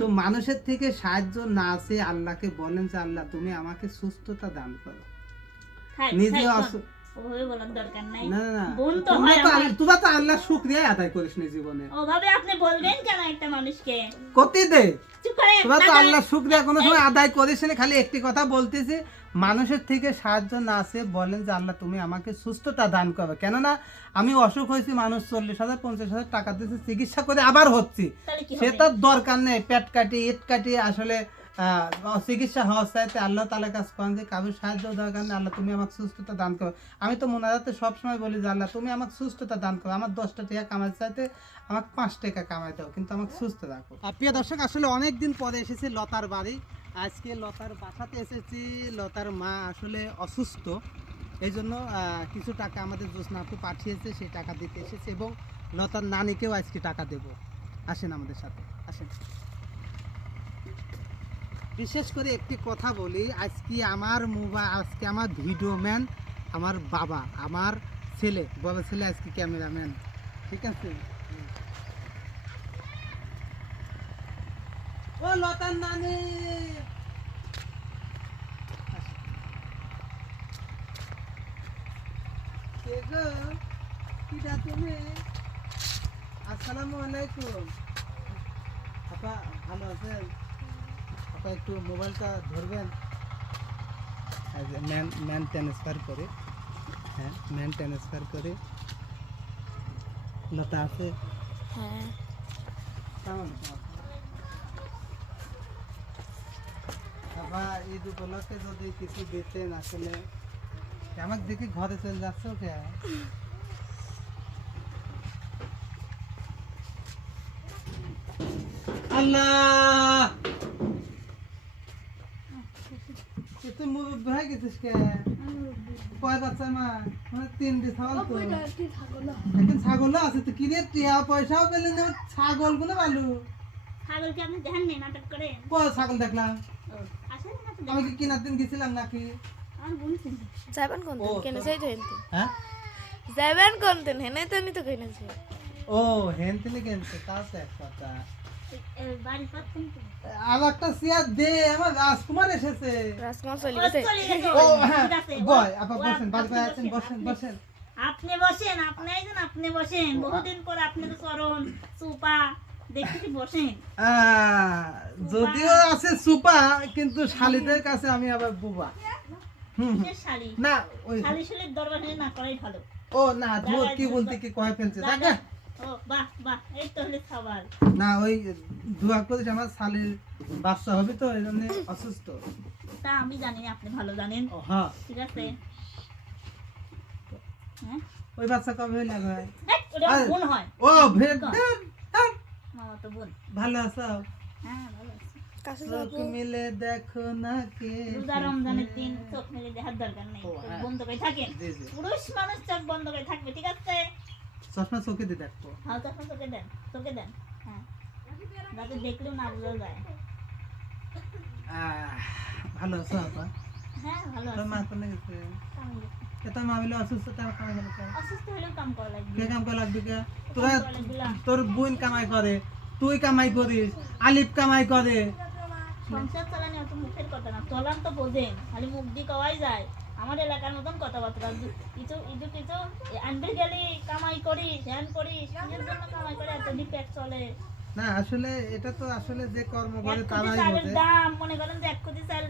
তো মানুষের থেকে সাহায্য না আছে আল্লাহকে বলেন যে আল্লাহ তুমি আমাকে সুস্থতা দান করো। নিজে ওভাবে বলার দরকার নাই। না না বোন তো হয় আমার। তোমরা তো আল্লাহর শুকরিয়া আদায় করিস না জীবনে। ওভাবে আপনি বলবেন কেন একটা মানুষকে? কতি দে চুপ করে। তোমরা তো আল্লাহর শুকরিয়া কোনো সময় আদায় করিস না। খালি একটি কথা বলতেছি, মানুষের থেকে সাহায্য না আছে বলেন যে আল্লাহ তুমি আমাকে সুস্থতা দান করবে। কেননা আমি অসুখ হয়েছি, মানুষ 40,000 50,000 টাকা দিয়েছে, চিকিৎসা করে আবার হচ্ছি, সেটার দরকার নেই। পেট কাটি ইট কাটি আসলে চিকিৎসা হওয়ার চাইতে আল্লাহ তাআলার কাছে করেন যে কারোর সাহায্য দরকার নেই, আল্লাহ তুমি আমাকে সুস্থতা দান করো। আমি তো মোনাজাতে সবসময় বলি যে আল্লাহ তুমি আমাকে সুস্থতা দান করো। আমার 10টা টাকা কামাই চাইতে আমাকে 5 টাকা কামাই দাও, কিন্তু আমাকে সুস্থ রাখো। প্রিয় দর্শক, আসলে অনেক দিন পরে এসেছি লতার বাড়ি। আজকে লতার বাসাতে এসেছি। লতার মা আসলে অসুস্থ, এই জন্য কিছু টাকা আমাদের জোসনা আপু পাঠিয়েছে, সেই টাকা দিতে এসেছে এবং লতার নানিকেও আজকে টাকা দেব। আসেন আমাদের সাথে, আসেন। বিশেষ করে একটি কথা বলি, আজকে আমার ভিডিও ম্যান আমার বাবা, আমার ছেলে, বড় ছেলে আজকে ক্যামেরাম্যান, ঠিক আছে? ও লতার নানি, তুমি? আসসালামু আলাইকুম আপা, ভালো আছেন? আপা একটু মোবাইলটা ধরবেন, ম্যান ট্রান্সফার করে। হ্যাঁ, ম্যান ট্রান্সফার করে। লতা আছে? হ্যাঁ। আপা ঈদ উপলক্ষে যদি কিছু দিতেন। আসলে আমাকে দেখে ঘরে চলে যাচ্ছ কে? আল্লাহ, তুই মুরব্বী হয়ে গেছিস কে? কয় বাচ্চা মা? মানে 3টি ছাগল তো। একদিন ছাগলও আছে তো, কিনে টিয়া পয়সাও পেলেন না, ছাগল গুলো ভালো। ছাগল কি আপনি দেখেন নাই নাটক করে? কয় ছাগল দেখলাম? আসেন না তো। আমি কি কেনার দিন গেছিলাম নাকি? আমার বোন চিনতে। যাবেন কোন দিন? কেন চাই দেন? হ্যাঁ, যাবেন কোন দিন? হেনে তো আমি তো কিনেছি। ও হেন থেকে কিনছে, তাও তো এক কথা। বাড়ি পাচ্ছেন তো? আর একটা চেয়ার দে, আমার রাজকুমার এসেছে। রাজকুমার চলে ও গেছে। চলে গেছে। ও হ্যাঁ, ঠিক আছে। বয় আপা ও বসেন, বাড়ি আপনি আছেন, বসেন বসেন। আপনি বসেন, আপনি আইছেন, আপনি বসেন। বহুদিন পর আপনি তো চরণ সুপা দেখতেছি, বসেন। যদিও আছে সুপা, কিন্তু শালিদের কাছে আমি আবার বুবা। কিসের শালি? না ওই শালি শালির দরবারে না করাই ভালো। ও না, ধর কি বলতে কি কয় ফেলছে দেখ। ও বাহ বাহ, এই তো হলে খাবার। না ওই দোয়া করিস আমার শালির বাচ্চা হবে তো, এই জন্য অসুস্থ। তা আমি জানি না, আপনি ভালো জানেন। ও হ্যাঁ, ঠিক আছে। হ্যাঁ, ওই বাচ্চা কবে হইল ভাই? ওটা বোন হয়। ও ভেদ, মামা তো বোন। ভালো আছো? হ্যাঁ, ভালো আছে। কাছে চোখ মিলে দেখো না কে। রোজা রমজানের দিন চোখ মেলে দেখার দরকার নেই, ও, চোখ হ্যাঁ। বন্ধ করে থাকেন। জি জি, পুরুষ মানুষ চোখ বন্ধ করে থাকবে, ঠিক আছে? চশমা চোখে দিয়ে দেখো। হ্যাঁ, তখন চোখে দেন, চোখে দেন। হ্যাঁ, যাতে দেখলেও না বোঝা যায়। ভালো আছো আপা? হ্যাঁ, ভালো তোর আছে। মা কোনে গেছে? কাম করছে। তোর মা বলে অসুস্থ, তার কামাই করে কে? অসুস্থ হলেও কাম করা লাগবে। কে কাম করা লাগবে কে? কাম করা লাগবে না। তোর বোন কামাই করে, তুই কামাই করিস, আলিফ কামাই করে। সংসার চালানো অত মুখের কথা না, চলান তো বোঝেন, খালি মুখ দিয়ে কওয়াই যায়। আমার এলাকার মতন কথাবার্তা কিছু কিছু আনবে গেলে কামাই করি, ধ্যান করি, নিজের জন্য কামাই করে এত পেট চলে। না আসলে এটা তো আসলে যে কর্ম এক করে কোটি তারাই চালের বোঝে। দাম, মনে করেন যে 1 কোটি চাল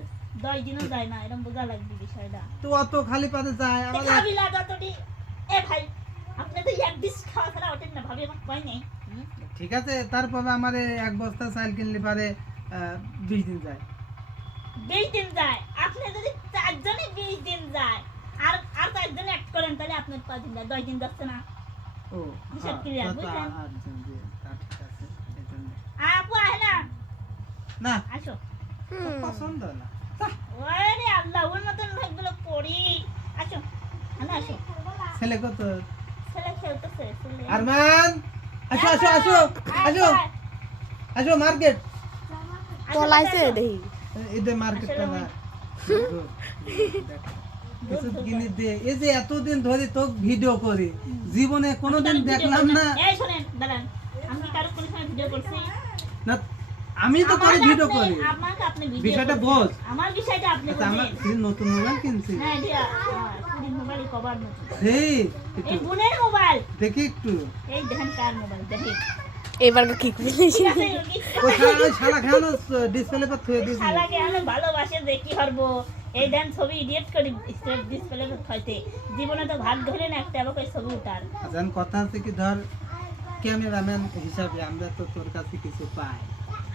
10 দিনও যায় না, এরকম বোঝা লাগবে বিষয়টা। তো অত খালি পাতে যায় তে আমাদের। খাবি লাগা তোটি। এ ভাই, আপনি তো এক ডিশ খাওয়া ছাড়া ওঠেন না, ভাবি আমার কয় নেই। ঠিক আছে, তারপরে আমার এক বস্তা চাল কিনলে পারে 20 দিন যায়। 20 দিন যায়। আপনি যদি 4 জনে 20 দিন যায়, আর 4 জনে অ্যাড করেন, তাহলে আপনার কয় দিন যায়? 10 দিন যাচ্ছে না। ও হিসাব হ্যাঁ, ক্লিয়ার, তা তো বুঝলেন? 8 দিন দিয়ে, তা ঠিক আছে, এই জন্য। আপু আহে না, না আসো। তোর পছন্দ না। ওরে আল্লাহ, ওর মতন ভাগগুলো পড়ি। আসো, হ্যাঁ আসো। ছেলে কত? ছেলে খেলতেছে, ছেলে। আরমান, আসো আসো আসো আসো আসো, মার্কেট পলাইছে দেখি। এটা মার্কেটটা না, কিছু কিনে দে। এই যে এতদিন ধরে তো ভিডিও করি, জীবনে কোনোদিন দেখলাম না। এই শুনেন, দাঁড়ান, আমি কি কারো কোনো সময় ভিডিও করছি? না আমি তো তোর ভিডিও করি, আমাকে আপনি ভিডিও বিষয়টা বোঝ। আমার বিষয়টা আপনি আচ্ছা, আমার বোঝেন। তুই নতুন মোবাইল কিনছি, হ্যাঁ দিয়া পুরি মোবাইল কভার নতুন, সেই এই বোনের মোবাইল, দেখি একটু। এই দেখেন কার মোবাইল দেখেন। এবার কি কইছিস ঠিক আছে, ওই শালা খানো ডিসপ্লে পর থুয়ে দিয়েছি। শালাকে আমি ভালোবাসে দেখি হরবো, এই দেন ছবি এডিট করি স্টেপ ডিসপ্লে হইতে, জীবনে তো ভাগ ধরে না একটা আবার ছবি উঠার। আচ্ছা, কথা আছে কি, ধর ক্যামেরাম্যান হিসাবে আমরা তো তোর কাছে কিছু পাই।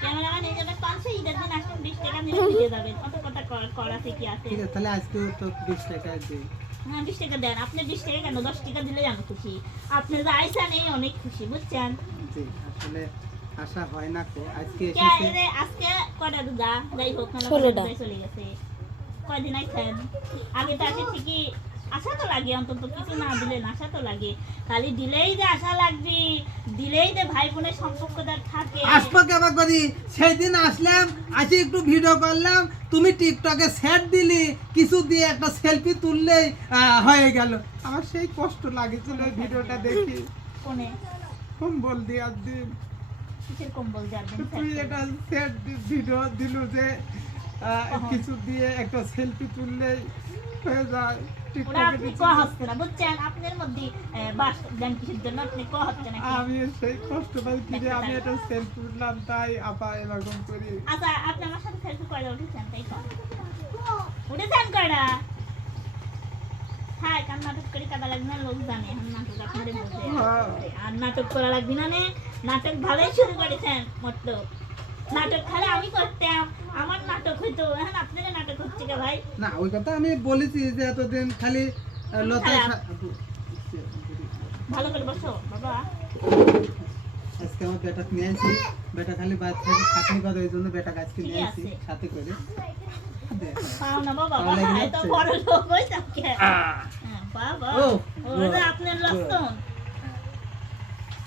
ক্যামেরাম্যান এই জন্য 500 ঈদের দিন আসুন 20 টাকা নিয়ে দিয়ে যাবেন, অত কথা করা থেকে আছে। ঠিক আছে, তাহলে আজকে তো 20 টাকা দিই। হ্যাঁ 20 টাকা দেন, আপনি 20 টাকা কেন 10 টাকা দিলে আমি খুশি, আপনি যে আইসা নেই অনেক খুশি বুঝছেন। জি, আসলে আশা হয় না তো, আজকে কে এসেছে। রে আজকে কয়টা যা যাই হোক না 16টা। চলে গেছে, কয়দিন আইছেন, আগে তো আসে ঠিকই আশা তো লাগে, অন্তত কিছু না দিলে আশা তো লাগে, খালি দিলেই যে আশা লাগবে, দিলেই যে ভাই বোনের সম্পর্কটা থাকে। আসবো কেমন করি, সেই দিন আসলাম, আসি একটু ভিডিও করলাম, তুমি টিকটকে সেট দিলি, কিছু দিয়ে একটা সেলফি তুললেই হয়ে গেল। আমার সেই কষ্ট লাগেছিল এই ভিডিওটা দেখি। কোনে কম্বল দেওয়ার দিন কিসের কম্বল যাবেন তুই একটা সেট ভিডিও দিলু যে কিছু দিয়ে একটা সেলফি তুললেই হয়ে যায় ওরা টিকটকে আপনি দিচ্ছি। ক হচ্ছে না বুঝছেন, আপনার মধ্যে বাস দেন কিসের জন্য আপনি ক হচ্ছে না। আমি সেই কষ্ট পাই ফিরে, আমি একটা সেলফি তুললাম তাই আপা এরকম করি। আচ্ছা আপনি আমার সাথে সেলফি কয়টা উঠেছেন তাই কন, উঠেছেন কয়টা? হ্যাঁ কারণ নাটক করে কাদা লাগবে না, লোক জানে এখন নাটক আপনাদের বোঝে, হ্যাঁ। আর নাটক করা লাগবে না, নাটক ভালোই শুরু করেছেন মতলব, নাটক খালি আমি করতাম, আমার নাটক হইতো, এখন আপনাদের নাটক হচ্ছে কে ভাই? না, ওই কথা আমি বলেছি যে এতদিন খালি লতা খারাপ। ভালো করে বসো বাবা। আজকে আমার বেটা নিয়ে আসি, বেটা খালি বাইরে থেকে খাটনি করে, ওই জন্য বেটা আজকে নিয়ে ঠিক আসি আছে। সাথে করে। দেখ। পাও না বাবা, পাও লেগে এত যাচ্ছে। বড় লোক হইতাম কে? হ্যাঁ বাবা, ও, ওটা ও, আপনার ও। লক্ষণ।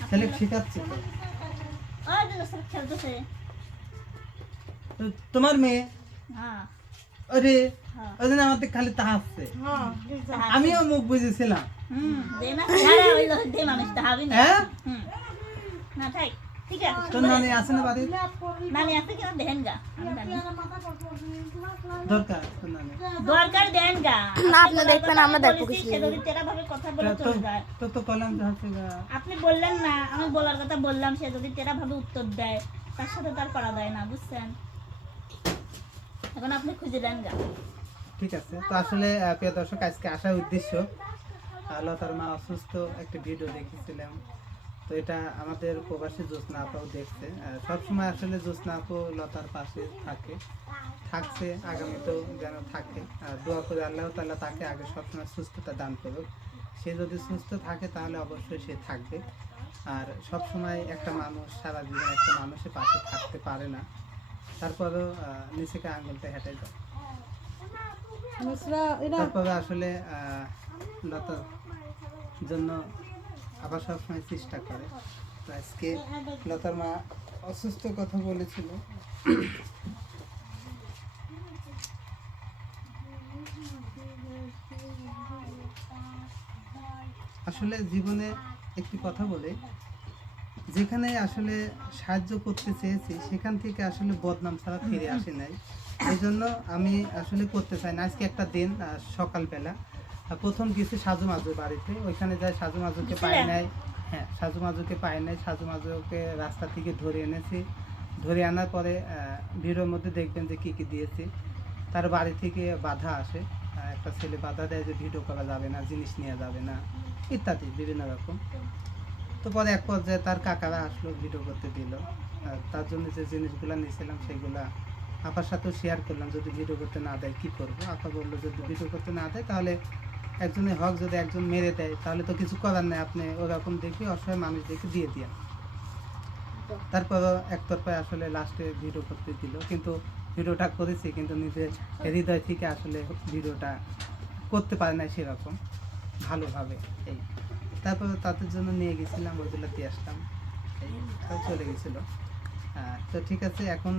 ছেলে শিখাচ্ছে তো। ওই যে সব খেলতেছে। তো তোমার মেয়ে, হ্যাঁ আরে হ্যাঁ ওই জন্য আমার দিকে খালি তাহাচ্ছে। হ্যাঁ। আমিও মুখ বুঝেছিলাম। দে না, আরে ওই লোক দে মানুষটা হবে না। হ্যাঁ, না থাক, ঠিক আছে। তোর নানি আছে না বাড়ির? নানি আছে কিনা দেখেন গা, আমি জানি। দরকার তোর নানি। দরকার দেন গা। না, আপনি দেখবেন, আমরা দেখবো বলেছি, কিছু। সে যদি তেরা ভাবে কথা বলে চলে যায়। তো কলাম হচ্ছে গা। আপনি বললেন না, আমি বলার কথা বললাম, সে যদি তেরা ভাবে উত্তর দেয়, তার সাথে তার করা যায় না বুঝছেন। এখন আপনি খুঁজে দেন গা। ঠিক আছে, তো আসলে প্রিয় দর্শক, আজকে আসার উদ্দেশ্য, লতার মা অসুস্থ, একটা ভিডিও দেখেছিলাম। তো এটা আমাদের প্রবাসী জ্যোৎস্না আপাও দেখছে। সবসময় আসলে জ্যোৎস্না আপু লতার পাশে থাকছে, আগামীতেও যেন থাকে। দোয়া করে আল্লাহ তাআলা তাকে আগে সবসময় সুস্থতা দান করুক। সে যদি সুস্থ থাকে তাহলে অবশ্যই সে থাকবে। আর সবসময় একটা মানুষ সারা জীবন একটা মানুষের পাশে থাকতে পারে না, তারপরেও নিচেকে আঙুলটা হেঁটে যায়। তারপরে আসলে লতার জন্য আবার সবসময় চেষ্টা করে। তো আজকে লতার মা অসুস্থ কথা বলেছিল। আসলে জীবনে একটি কথা বলে, যেখানে আসলে সাহায্য করতে চেয়েছি সেখান থেকে আসলে বদনাম ছাড়া ফিরে আসে নাই। এই জন্য আমি আসলে করতে চাই না। আজকে একটা দিন সকালবেলা প্রথম গেছি সাজু মাজুর বাড়িতে, ওইখানে যাই সাজু মাজুকে পাই নাই। হ্যাঁ, সাজু মাজুকে পাই নাই, সাজু মাজুকে রাস্তা থেকে ধরে এনেছি। ধরে আনার পরে ভিডিওর মধ্যে দেখবেন যে কী কী দিয়েছি। তার বাড়ি থেকে বাধা আসে, একটা ছেলে বাধা দেয় যে ভিডিও করা যাবে না, জিনিস নেওয়া যাবে না, ইত্যাদি বিভিন্ন রকম। তো পরে এক পর্যায়ে তার কাকারা আসলো, ভিডিও করতে দিল। তার জন্য যে জিনিসগুলো নিয়েছিলাম সেগুলা আপার সাথেও শেয়ার করলাম, যদি ভিডিও করতে না দেয় কী করবো। আপা বললো যদি ভিডিও করতে না দেয় তাহলে একজনের হক যদি একজন মেরে দেয় তাহলে তো কিছু করার নেই, আপনি ওরকম দেখে অসহায় মানুষ দেখে দিয়ে দিয়ে। তারপরও একতরফায় আসলে লাস্টে ভিডিও করতে দিল, কিন্তু ভিডিওটা করেছি কিন্তু নিজের হৃদয় থেকে আসলে ভিডিওটা করতে পারে না সেরকম ভালোভাবে। এই তারপর তাদের জন্য নিয়ে গেছিলাম, ওইগুলো দিয়ে আসলাম, এই তাও চলে গেছিলো। তো ঠিক আছে, এখন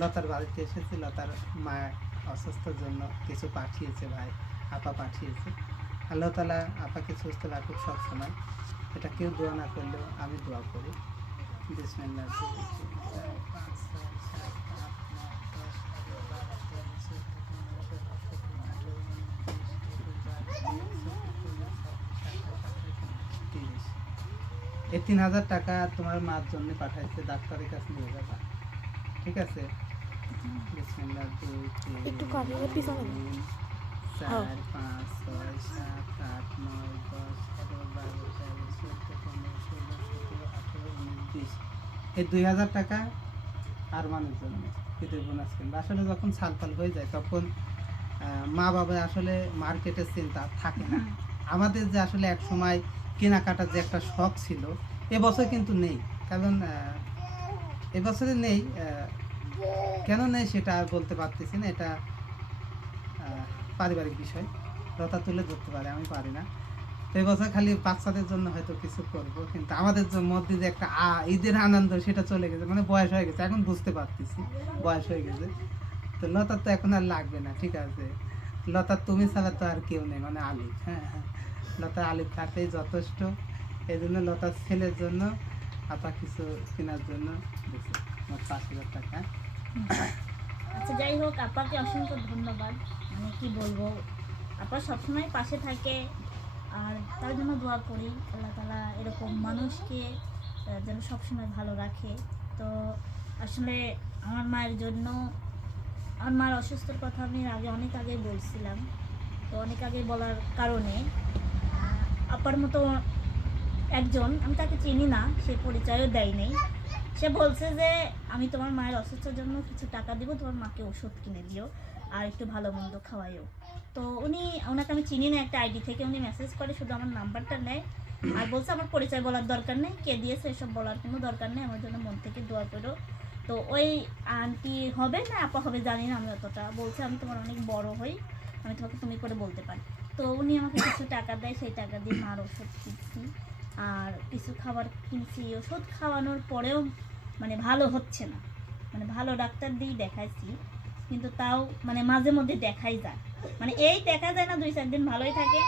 লতার বাড়িতে এসেছি। লতার মা অসুস্থর জন্য কিছু পাঠিয়েছে, ভাই আপা পাঠিয়েছে। আল্লাহ তাআলা আপাকে সুস্থ রাখুক সবসময়, এটা কেউ দোয়া না করলেও আমি দোয়া করি। বিসমিল্লাহ। এই 3,000 টাকা তোমার মার জন্য পাঠাইছে, ডাক্তারের কাছে নিয়ে যাবা, ঠিক আছে? বিসমিল্লাহ, 2 3 একটু কানের পিছনে না। 4 5 6 7 8 9 10 11 12 13 14 15 16 17 18 19 20, এই 2,000 টাকা আর মানুষের জন্য ঈদের বোনাস কিনবে। আসলে যখন সালফাল হয়ে যায় তখন মা বাবা আসলে মার্কেটের চিন্তা থাকে না। আমাদের যে আসলে এক সময় কেনাকাটার যে একটা শখ ছিল, এবছর কিন্তু নেই। কারণ এবছরে নেই, কেন নেই সেটা আর বলতে পারতেছি না, এটা পারিবারিক বিষয়, লতা তুলে ধরতে পারে, আমি পারি না। তো এবছর খালি বাচ্চাদের জন্য হয়তো কিছু করব, কিন্তু আমাদের মধ্যে যে একটা ঈদের আনন্দ সেটা চলে গেছে, মানে বয়স হয়ে গেছে, এখন বুঝতে পারতেছি বয়স হয়ে গেছে। তো লতা তো এখন আর লাগবে না, ঠিক আছে? লতা তুমি ছাড়া তো আর কেউ নেই, মানে আলিফ। হ্যাঁ হ্যাঁ, লতা আলিফ থাকলেই যথেষ্ট। এই জন্য লতার ছেলের জন্য আপা কিছু কেনার জন্য দিয়েছে, মোট 5,000 টাকা। আচ্ছা, যাই হোক, আপাকে অসংখ্য ধন্যবাদ। মানে কি বলবো, আপা সবসময় পাশে থাকে, আর তার জন্য দোয়া করি আল্লাহ তাআলা এরকম মানুষকে যেন সবসময় ভালো রাখে। তো আসলে আমার মায়ের জন্য, আমার মার অসুস্থর কথা আমি অনেক আগে বলছিলাম। তো অনেক আগে বলার কারণে আপার মতো একজন, আমি তাকে চিনি না, সে পরিচয়ও দেয়নি, সে বলছে যে আমি তোমার মায়ের অসুস্থতার জন্য কিছু টাকা দিব, তোমার মাকে ওষুধ কিনে দিও আর একটু ভালো মন্দ খাওয়াইও। তো ওনাকে আমি চিনি না, একটা আইডি থেকে উনি মেসেজ করে, শুধু আমার নাম্বারটা নেয় আর বলছে আমার পরিচয় বলার দরকার নেই, কে দিয়েছে এসব বলার কোনো দরকার নেই, আমার জন্য মন থেকে দোয়া করো। তো ওই আন্টি হবে না আপা হবে জানি না, আমি অতটা, বলছে আমি তোমার অনেক বড় হই, আমি তোমাকে তুমি করে বলতে পারি। তো উনি আমাকে কিছু টাকা দেয়, সেই টাকা দিয়ে মার ওষুধ কিনছি আর কিছু খাবার কিনছি। ওষুধ খাওয়ানোর পরেও মানে ভালো হচ্ছে না, মানে ভালো ডাক্তার দিয়েই দেখাইছি, কিন্তু তাও মানে মাঝে মধ্যে দেখাই যায়, মানে এই দেখা যায় না 2-4 দিন ভালোই থাকে,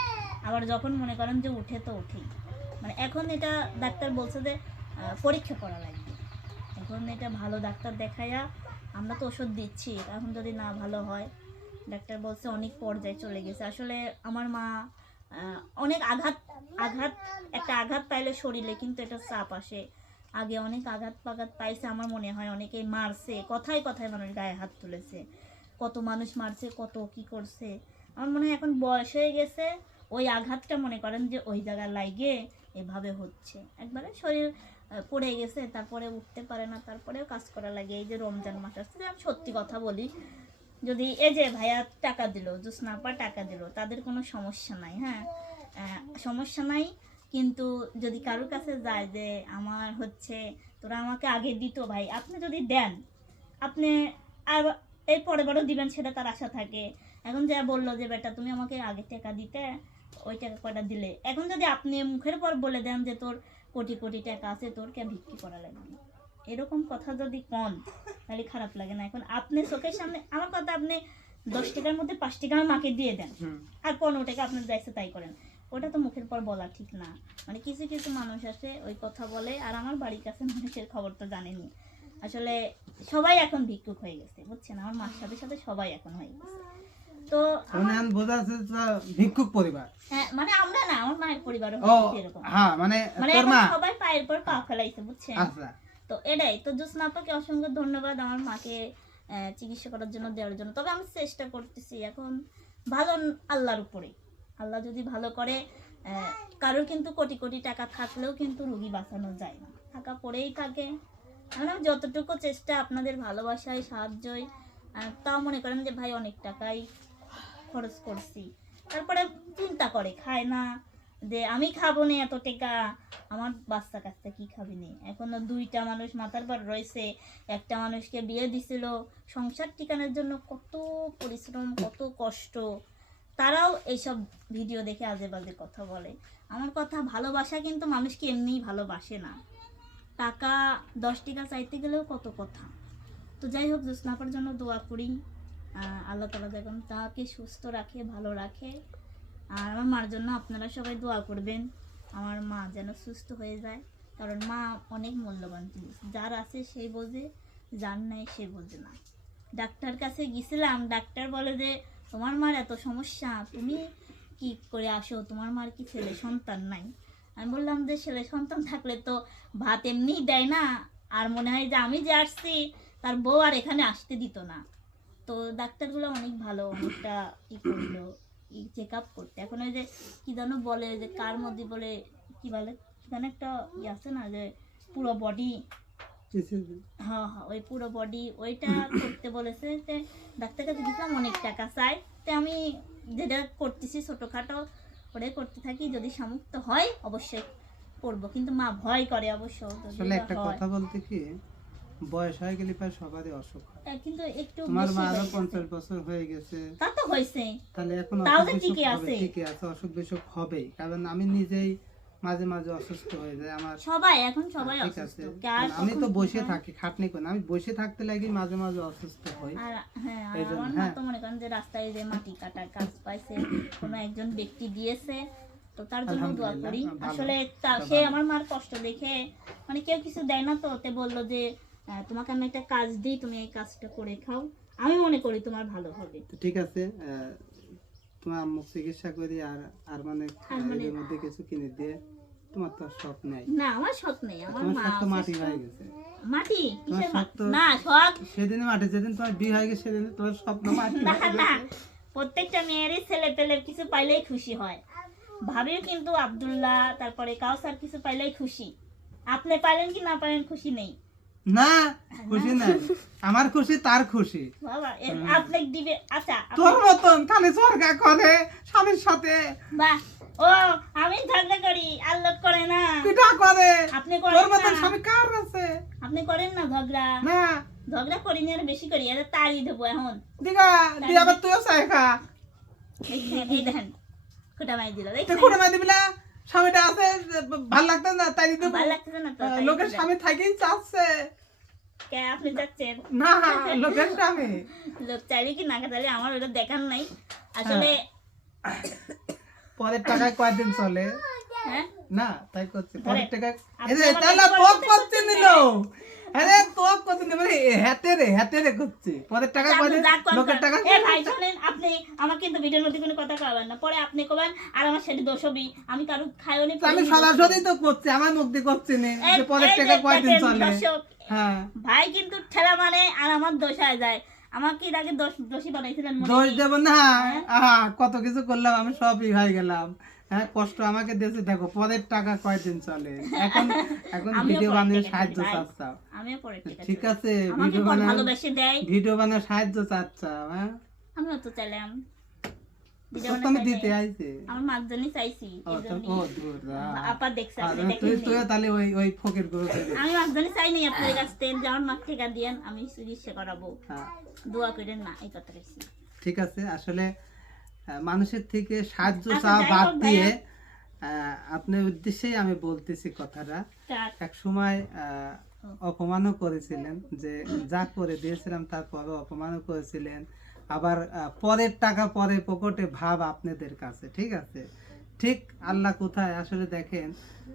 আবার যখন মনে করেন যে উঠে তো উঠেই। মানে এখন এটা ডাক্তার বলছে যে পরীক্ষা করা লাগবে, এখন এটা ভালো ডাক্তার দেখাইয়া, আমরা তো ওষুধ দিচ্ছি, এখন যদি না ভালো হয়, ডাক্তার বলছে অনেক পর্যায়ে চলে গেছে। আসলে আমার মা অনেক আঘাত একটা আঘাত পাইলে শরীরে কিন্তু এটা চাপ আসে, আগে অনেক আঘাত পাইছে, আমার মনে হয় অনেকেই মারছে, কথায় কথায় মানুষ গায়ে হাত তুলেছে, কত মানুষ মারছে, কত কি করছে। আমার মনে হয় এখন বয়স হয়ে গেছে, ওই আঘাতটা মনে করেন যে ওই জায়গায় লাগে এভাবে হচ্ছে, একবারে শরীর পড়ে গেছে, তারপরে উঠতে পারে না, তারপরেও কাজ করা লাগে। এই যে রমজান মাস আসছে, আমি সত্যি কথা বলি, যদি এই যে ভাইয়া টাকা দিল, জোসনাপা টাকা দিল, তাদের কোনো সমস্যা নাই, হ্যাঁ সমস্যা নাই, কিন্তু যদি কারোর কাছে যায় যে আমার হচ্ছে তোরা আমাকে আগে দিত ভাই, আপনি যদি দেন আপনি আর এর পরে বড় দিবেন, সেটা তার আশা থাকে। এখন যা বললো যে বেটা তুমি আমাকে আগে টাকা দিতে, ওই টাকা কয়টা দিলে, এখন যদি আপনি মুখের পর বলে দেন যে তোর কোটি কোটি টাকা আছে, তোর কে ভিক্ষি করা লাগবে, এরকম কথা যদি কন তাহলে খারাপ লাগে না? এখন আপনি চোখের সামনে আমার কথা, আপনি 10 টাকার মধ্যে 5 টাকা আমার মাকে দিয়ে দেন আর 15 টাকা আপনার যাইছে তাই করেন, ওটা তো মুখের পর বলা ঠিক না। মানে কিছু কিছু মানুষ আছে ওই কথা বলে, আর আমার বাড়ির কাছে মানুষের খবর তো জানেনি, আসলে সবাই এখন ভিক্ষুক হয়ে গেছে, বুঝছেন, আমার মার সাথে সাথে সবাই এখন হয়ে গেছে। তো বোঝা যাচ্ছে ভিক্ষুক পরিবার। হ্যাঁ, মানে আমরা না, আমার মায়ের পরিবারও এরকম, হ্যাঁ মানে তোর মা সবাই পায়ের পর পা ফেলাইছে, বুঝছেন। আচ্ছা, তো এটাই তো, জোসনা আপাকে অসংখ্য ধন্যবাদ আমার মাকে চিকিৎসা করার জন্য, দেওয়ার জন্য। তবে আমি চেষ্টা করতেছি, এখন ভালো আল্লাহর উপরে, আল্লাহ যদি ভালো করে, কারোর কিন্তু কোটি কোটি টাকা থাকলেও কিন্তু রোগী বাঁচানো যায় না, টাকা পড়েই থাকে। আমরা যতটুকু চেষ্টা আপনাদের ভালোবাসায় সাহায্যই, তাও মনে করেন যে ভাই অনেক টাকাই খরচ করছি, তারপরে চিন্তা করে খায় না যে আমি খাবো না এত টাকা, আমার বাচ্চা কাচ্চা কি খাবি নে, এখনো 2টা মানুষ মাথার পর রয়েছে, একটা মানুষকে বিয়ে দিছিল, সংসার টিকানোর জন্য কত পরিশ্রম, কত কষ্ট, তারাও এইসব ভিডিও দেখে আজে বাজে কথা বলে। আমার কথা, ভালোবাসা কিন্তু মানুষকে এমনিই ভালোবাসে না, টাকা 10 টাকা চাইতে গেলেও কত কথা। তো যাই হোক, জোসনাপার জন্য দোয়া করি, আল্লাহ তাআলা যেন তাকে সুস্থ রাখে, ভালো রাখে, আর আমার মার জন্য আপনারা সবাই দোয়া করবেন, আমার মা যেন সুস্থ হয়ে যায়, কারণ মা অনেক মূল্যবান জিনিস, যার আছে সেই বোঝে, যার নাই সে বোঝে না। ডাক্তার কাছে গেছিলাম, ডাক্তার বলে যে তোমার মার এত সমস্যা, তুমি কি করে আসো, তোমার মার কি ছেলে সন্তান নাই? আমি বললাম যে ছেলে সন্তান থাকলে তো ভাত এমনি দেয় না, আর মনে হয় যে আমি যে আসছি তার বউ আর এখানে আসতে দিত না। তো ডাক্তারগুলো অনেক ভালো, অনেকটা ই করলো, চেক আপ করতে। এখন ওই যে কি যেন বলে যে কার মধ্যে বলে কি বলে কি যেন একটা আছে না যে পুরো বডি, হ্যাঁ হ্যাঁ ওই পুরো বডি ওইটা করতে বলেছে। তে ডাক্তার কাছে গেছিলাম, অনেক টাকা চাই। তো আমি যেটা করতেছি ছোটোখাটো ওটাই করতে থাকি, যদি সামর্থ্য হয় অবশ্যই করবো, কিন্তু মা ভয় করে অবশ্য যদি আসলে একটা হয়। কথা বলতে কি, বয়স হয়ে গেলে প্রায় সবারই অসুখ হয়। কিন্তু একটু তোমার বেশি মারও হয়ে গেছে। 50 বছর হয়ে গেছে, তা তো হয়েছে, তাহলে এখন তাও অসুখ যে বিসুখ ঠিকই হবে, আছে। ঠিকই আছে, অসুখ বিসুখ হবেই। কারণ আমি নিজেই মাঝে মাঝে অসুস্থ হয়ে যায় আমার। সবাই এখন সবাই ঠিক অসুস্থ, আছে, কার আমি তো কখন কি বসে হয়। থাকি, খাটনি করি না। আমি বসে থাকতে লাগি মাঝে মাঝে অসুস্থ হই। আর হ্যাঁ, আর এই জন্য, আমার মা হ্যাঁ। তো মনে করেন যে রাস্তায় যে মাটি কাটার কাজ পাইছে, কোনো একজন ব্যক্তি দিয়েছে, তো তার জন্য দোয়া আলহামদুলিল্লাহ, করি। ভালো, আসলে ভালো। সে আমার মার কষ্ট দেখে, মানে কেউ কিছু দেয় না, তো ওতে বললো যে তোমাকে আমি একটা কাজ দিই, তুমি এই কাজটা করে খাও, আমি মনে করি তোমার ভালো হবে। তো ঠিক আছে, তোমার মুখ চিকিৎসা করি, আর আর মানে আর মানে- এর মধ্যে কিছু কিনে দিয়ে, তোমার তো আর শখ নাই। না আমার শখ নেই, আমার তোমার মা শখ তো মাটি অসুস্থ। হয়ে গেছে। মাটি কিসের তোমার শখ তো- না শখ সেদিনে মাটি, যেদিন তোমার বিয়ে হয়ে গেছে সেদিন তোমার স্বপ্ন মাটি না হয়ে না, গেছে। প্রত্যেকটা মেয়েরই ছেলে পেলে কিছু পাইলেই খুশি হয়। ভাবিও কিন্তু আব্দুল্লাহ তারপরে কাউসার কিছু পাইলেই খুশি। আপনি পাইলেন কি না পাইলেন খুশি নেই না, খুশি নাই, আমার খুশি তার খুশি। বাবা, আপনি দিবে। আচ্ছা তোর মতন খালি সরকার করে স্বামীর সাথে বাহ, ও আমি ঝগড়া করি, আল্লাহ করে না। পিঠা করে, আপনি তোর করেন মতন না, স্বামী কার আছে? আপনি করেন না ঝগড়া। না ঝগড়া করি না, বেশি করি, এটা তাড়ি দেবো এখন। দিগা দিয়ে আবার তুইও চাই খা। এই দেখেন খুঁটা মাই দিল, তুই দেখছেন? খুঁড়ে মাই দিবি না, স্বামীটা আছে, ভাল লাগতো না তাই দেবো। ভালো লাগতেছে না তো, তাই লোকের দিলাম। স্বামী থাকেই চাচ্ছে কে আপনি যাচ্ছেন? না, লোকের স্বামী। লোক চাইলে কি না চাইলে আমার ওটা দেখার নাই আসলে। পরের টাকায় কয়দিন চলে হ্যাঁ, না, তাই করছে পরের টাকায়। আপনি এই যে আমার তাহলে ব্যবহার তোক করতে করতে করতে নিল, আরে তোক করতে নিল মানে হাতে রে করছে। পরের টাকায় আপনি কয়দিন, যা করেন লোকের করেন। টাকা। এ ভাই শোনেন, আপনি আমাকে কিন্তু ভিডিওর মধ্যে কোনো কথা কবেন না, পরে আপনি কবেন আর আমার সেটা দোষ হবি। আমি কারো খাইও নি, তো আমি সরাসরি তো করছি, আমার মুখ দিয়ে করছি না যে পরের টাকায় কয়দিন চলে। হ্যাঁ, ভাই কিন্তু ঠেলা মানে আর আমার দোষ হয়ে যায়। আমাকে এর আগে দোষী বানাইছিলেন মনে দোষ নেই? দেব না। হ্যাঁ? আহা, কত কিছু করলাম, আমি সবই হয়ে গেলাম। হ্যাঁ, কষ্ট আমাকে দিয়েছে, দেখো পরের টাকা কয়দিন চলে। এখন এখন আমিও ভিডিও পরের বানিয়ে টাকা সাহায্য চলি, ভাই। চাচ্ছাও। আমিও পরে ঠিক আছে, আমাকে ভিডিও কোন বানায়, ভালোবেসে দেয়, ভিডিও বানায় সাহায্য চাচ্ছাও। হ্যাঁ, আমিও তো চাইলাম ভিডিও তোর তো আমি বানাতে দিতে চাইলে। আইছি। আমার মার জন্যই চাইছি, ও এই তো, জন্যই। ও দূর যা। আপা দেখছে, আপনি তুই দেখেননি। তুইও তাহলে ওই ওই ফকির গুলো থেকে। আমি মাঝখানে চাই নাই আপনার কাছ থেকে যে আমার মাকে ঠেকা দিয়েন, আমি চিকিৎসা করাবো, হ্যাঁ, দোয়া করেন না, এই কথা বলছি। ঠিক আছে। আসলে মানুষের থেকে সাহায্য আচ্ছা, চাওয়া যাই বাদ হোক দিয়ে ভাইয়া। আপনার উদ্দেশ্যেই আমি বলতেছি কথাটা। তার এক সময় অপমানও করেছিলেন, যে যা করে দিয়েছিলাম তারপরও অপমানও করেছিলেন। আবার পরের টাকা পরে পকেটে ভাব আপনাদের কাছে। ঠিক আছে, ঠিক আল্লাহ কোথায় আসলে দেখেন,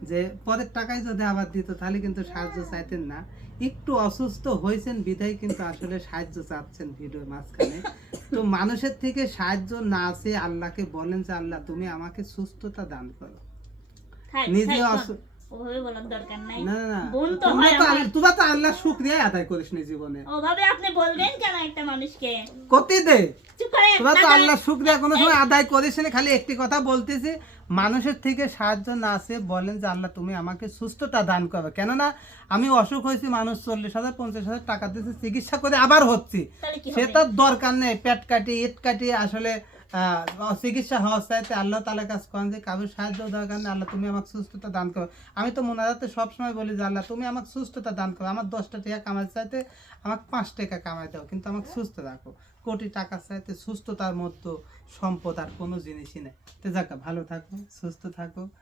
যে পরের টাকায় যদি আবার দিত তাহলে কিন্তু সাহায্য চাইতেন না। একটু অসুস্থ হয়েছেন বিধায় কিন্তু আসলে সাহায্য চাচ্ছেন ভিডিওর মাঝখানে। তো মানুষের থেকে সাহায্য না চেয়ে আল্লাহকে বলেন যে আল্লাহ তুমি আমাকে সুস্থতা দান করো। থাক, নিজে থাক, অসু- ওভাবে বলার দরকার নাই। না না, বোন তো হয় আমার। তোমরা তো আল্লাহর শুকরিয়া আদায় করিস নি জীবনে। ওভাবে আপনি বলবেন কেন একটা মানুষকে? কতি দে, চুপ করে তোমরা তো না, আল্লাহর শুকরিয়া কোনো সময় আদায় করিস না। খালি একটি কথা বলতেছি, মানুষের থেকে সাহায্য না চেয়ে বলেন যে আল্লাহ তুমি আমাকে সুস্থতা দান করবে। কেননা আমি অসুখ হয়েছি, মানুষ 40,000 50,000 টাকা দিয়েছে, চিকিৎসা করে আবার হচ্ছি, তাহলে কি সে হবে? তার দরকার নেই। পেট কাটি ইট কাটি আসলে চিকিৎসা হওয়ার চাইতে আল্লাহ তাআলার কাছে করেন যে কারোর সাহায্য দরকার নেই, আল্লাহ তুমি আমাকে সুস্থতা দান করো। আমি তো মোনাজাতে সবসময় বলি যে আল্লাহ তুমি আমাকে সুস্থতা দান করো। আমার 10টা টাকা কামাই চাইতে আমাকে 5 টাকা কামাই দাও, কিন্তু আমাকে সুস্থ রাখো। কোটি টাকা চাইতে সুস্থতার মতো সম্পদ আর কোনো জিনিসই নেই। তো যাক, ভালো থাকো, সুস্থ থাকো।